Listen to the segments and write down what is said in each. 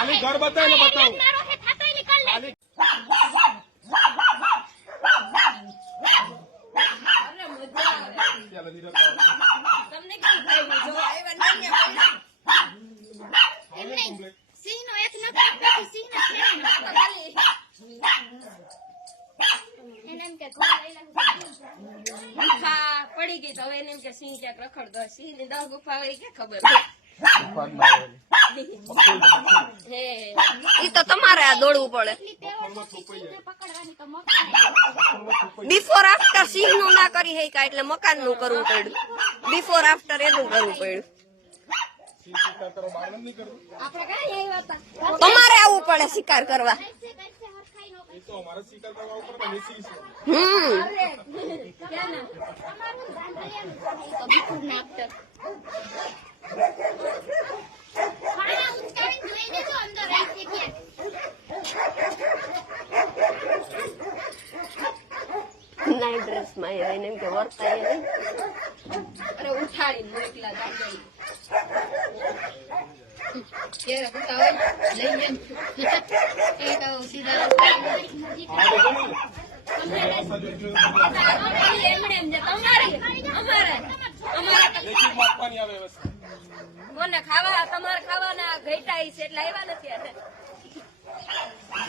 ખાલી ઘર બતાય ને બતાવું. મારો હે થાતો ઈ નીકળ લે. ખાલી અરે મજા આવે. ચાલો નીરવ આવો. તમને કેમ થાય છે? જો આવ્યા ને અહીંયા પડ્યા. એમ હવે નહીં. complete. સિંહ નો એક નખ કાપવાથી સિંહ ને છેડે ન તો ખાલી. એને એમ કે ઘર લઈ લાવું ગુફા પડી ગઈ તો હવે એને એમ કે સિંહ ક્યાંક રખડતો સિંહની દસ ગુફા હોય કે ખબર? ઈ તો તમારે આ દોડવું પડે. બિફોર આફ્ટર સિંહનું ના કરી શક્યા એટલે મકાનનું કરવું પડ્યું. બિફોર આફ્ટર એનું કરવું પડ્યું. તમારે આવવું પડે શિકાર કરવા. કઈસે નાઇટ ડ્રેસમાં એને એમ કે વર્તાય નહીં અરે ઉઠાડી મોકલા દાદાઈ કેરે બતાવો લઈ એ તો સીધા તમારી અમારે અમારે તો લેખિતમાં આપવાની આવે વ્યવસ્થા. કોને ખાવા તમારે ખાવાના ઘેટા છે એટલે આવ્યા નથી.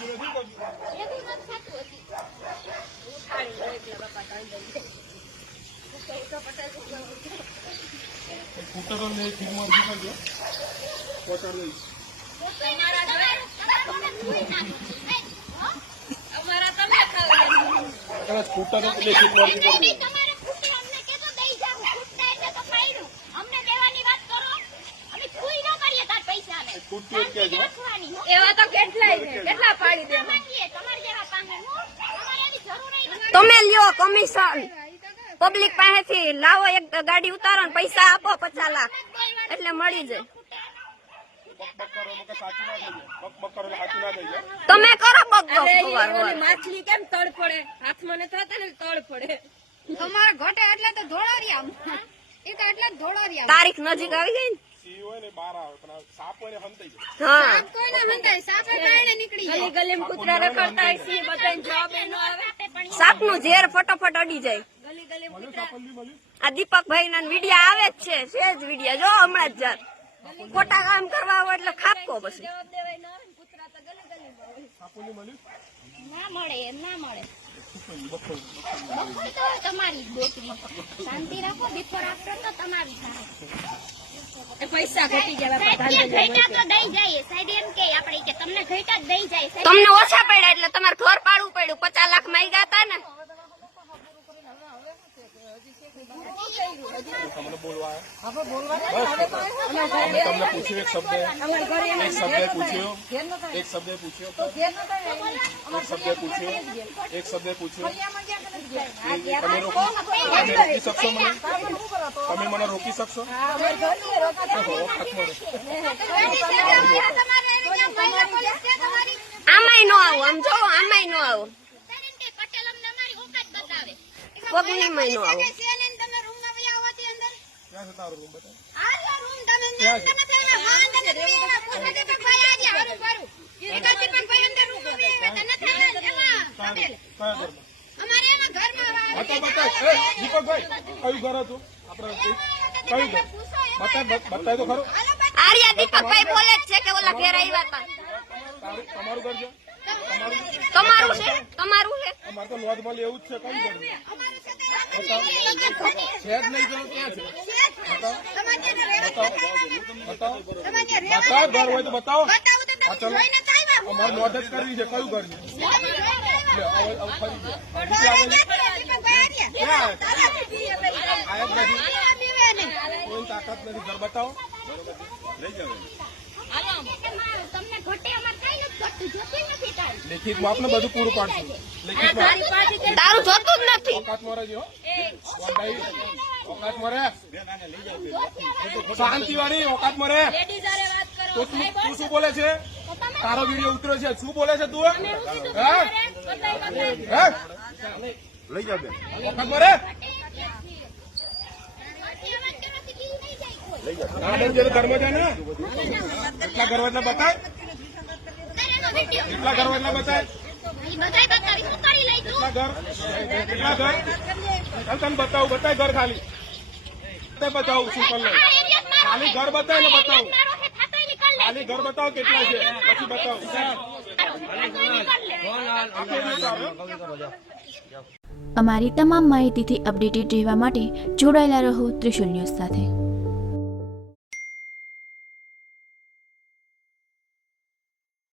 એ બી મત થતું હતું. ઉઠાડી મોકલા બાપા દાદાઈ સ્કૂટર ને ખીરમાં અડધી કરજો. પહોંચાડી દઈશ. તમારા તમારું- તમારું મને ધોઈ નાખો. એ, હો? અમારા તમે ખાવ કદાચ સ્કૂટર ને લેખિતમાં અડધી નહીં, કરજો. નહીં, તમારે ખૂટે અમને કહેજો દઈ જાવ. ખૂટતા એટલે તો પાડ્યું. અમને દેવાની વાત કરો. અમે ખુઈ ન કરીએ તાર પૈસા કે જ. એવા તો કેટલાય છે. કેટલા પાડી દે માંગીએ, જેવા પામે હો. અમારે જરૂર ય તમે લ્યો કમિશન પબ્લિક પાસેથી લાવો એક ગાડી ઉતારો ને પૈસા આપો પચાસ લાખ. એટલે મળી જાય. તમે કરો બગ માછલી કેમ તળ પડે હાથમાં ને થતા ને તળ પડે તમારા ઘટે એટલે તો ધોળારિયા. એ તો એટલે ધોળારિયા. તારીખ નજીક આવી ગઈ ને? સિંહ હોય ને બહાર આવે પણ સાપ હોય ને હંતાઈ જાય. હા. કોઈને હંતાય? સાપે કારણે નીકળી જાય. ગલી ગલી કૂતરા રખડતા હોય સિંહ બધાને જવાબ ય આવે. સાપનું ઝેર ફટોફટ અડી જાય. ગલી ગલી મળ્યું આ દીપકભાઈ ના વિડિયા આવે જ છે છે જ વિડિયા. જો હમણાં જ જાત ખોટા કામ કરવા હોય એટલે ખાપકો પછી? ના મળે ના મળે. તમારી જ શાંતિ રાખો બિફોર આફ્ટર તો તમારી થાય. પૈસા ઘટી ગયા ઘેટા તો દઈ જાય. સાહેબ એમ કે આપણે કે તમને ઘેટા જ દઈ જાય. સાહેબ તમને ઓછા પડ્યા એટલે તમારે ઘર પાડવું પડ્યું. પચાસ લાખમાં ગયા હતા ને. તમને બોલવા તમને પૂછ્યું એક શબ્દ એક શબ્દ પૂછ્યો એક શબ્દ પૂછ્યો એક શબ્દ પૂછ્યો એક શબ્દ પૂછ્યો તમે રોકી શકશો મને તમે મને રોકી શકશો આમાંય નો આવું. આમ જો આમાંય નો આવો. પટેલ અમને અમારી ઓકાત બતાવે. આવું તમે રૂમમાં વયા આવવાથી અંદર ક્યાં છે તારો રૂમ બતાવ. આ રૂમ તમે ક્યાં છે? તમે થઈને હાંડ અને તમે પોતે ભાઈ આજે હારું ભરું એકાથી પણ ભાઈ અંદર રૂમ આવ્યા. તને થાય એમાં અમારે એમાં ઘરમાં બતાવ બતાવ. એ, દીપકભાઈ કયું ઘર હતું? આપણે કયું ઘર? બતા બતાય તો ખરો. આર્યા દીપકભાઈ બોલે છે કે ઓલા ઘેર આવ્યા હતા તમારું ઘર છે? તમારું છે? તમારું છે? અમારે તો લોજ મળે એવું જ છે કયું ઘર? છે જ નહીં તો ક્યાં છે? બતાવ. ઘર હોય તો બતાવો અમારે નોંધ જ કરવી છે કયું ઘર કોઈ તાકાત નથી. ઘર બતાવો લેખિતમાં આપને બધું પૂરું પાડશું લેખિતમાં તારું જોતું જ નથી. શાંતિ વાળી ઓકાત મરે. તો તું તું શું બોલે છે? તારો વીડિયો ઉતર્યો છે. શું બોલે છે તું? હે હે? લઈ રહે ના ડર ઘરમાં જાય ને એટલા ઘરમાં બતાય. કેટલા ઘર એટલા બતાય. કેટલા ઘર કેટલા ઘર તને બતાવું. બતાય ઘર ખાલી. બતાય બતાવું શું કર લે આ એરિયા જ મારો ખાલી ઘર બતાય ને આ એરિયા જ બતાવું. છે. ખાલી ઘર બતાવો કેટલા છે. પછી બતાવું. અમારી તમામ માહિતીથી અપડેટેડ રહેવા માટે જોડાયેલા રહો ત્રિશુલ ન્યૂઝ સાથે.